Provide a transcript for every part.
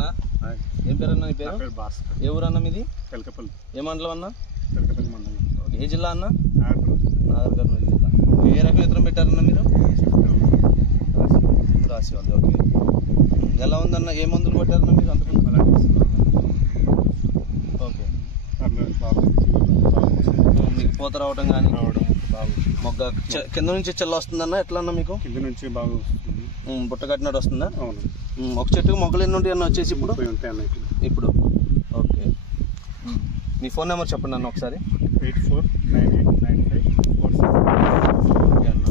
అన్న. ఏం పేరు అన్న? నీ పేరు? భాస్కర్. ఏ ఊరు అన్న మీది? తెలకపల్లి. ఏ మండలం అన్న? తెలకపల్లి మండలం. ఏ జిల్లా అన్న? నాగర్ కర్నూలు జిల్లా. ఏ రకం విత్తనం పెట్టారన్న మీరు? రాసి ఉంది. ఓకే. ఎలా ఉందన్న? ఏ మందులు కొట్టారన్న మీరు అంతకు? ఓకే. మీకు పూత రావడం కానీ మొగ్గ కింద నుంచి చెల్ల వస్తుందన్న? ఎట్లా అన్న మీకు? కింద నుంచి బాగా వస్తుంది. బుట్ట కట్టినట్టు వస్తుందా? అవును. ఒక చెట్టుకు మొగ్గలు ఎన్ని ఉంటాయి అన్న వచ్చేసి ఇప్పుడు? ఉంటాయి అన్న ఇప్పుడు. ఓకే. మీ ఫోన్ నెంబర్ చెప్పండి అన్న ఒకసారి. 84989546. ఓకే అన్న.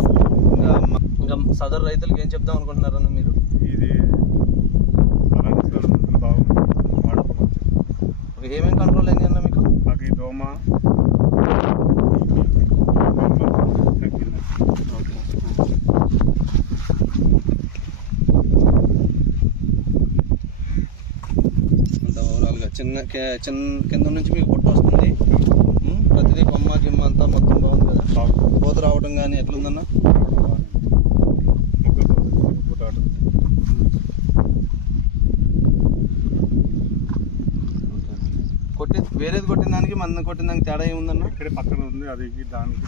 ఇంకా సదరు రైతులకు ఏం చెప్దాం అనుకుంటున్నారన్న మీరు? ఇది అలాంటి మందులు బాగుంది, వాడుకోవచ్చు. ఏమేమి కంట్రోల్ అయింది అన్న మీకు? మాకు ఈ దోమ తగ్గింది. ఓకే. ఓవరాల్గా చిన్న కింద నుంచి మీకు పొట్ట వస్తుంది. ప్రతిదీ కొమ్మ గిమ్మ అంతా మొత్తం బాగుంది కదా? పూత రావడం కానీ ఎట్లుందన్న? వేరేది కొట్టిన దానికి మన కొట్టిన దానికి తేడా ఏముందన్న? ఇక్కడే పక్కన ఉంది, అది దానికి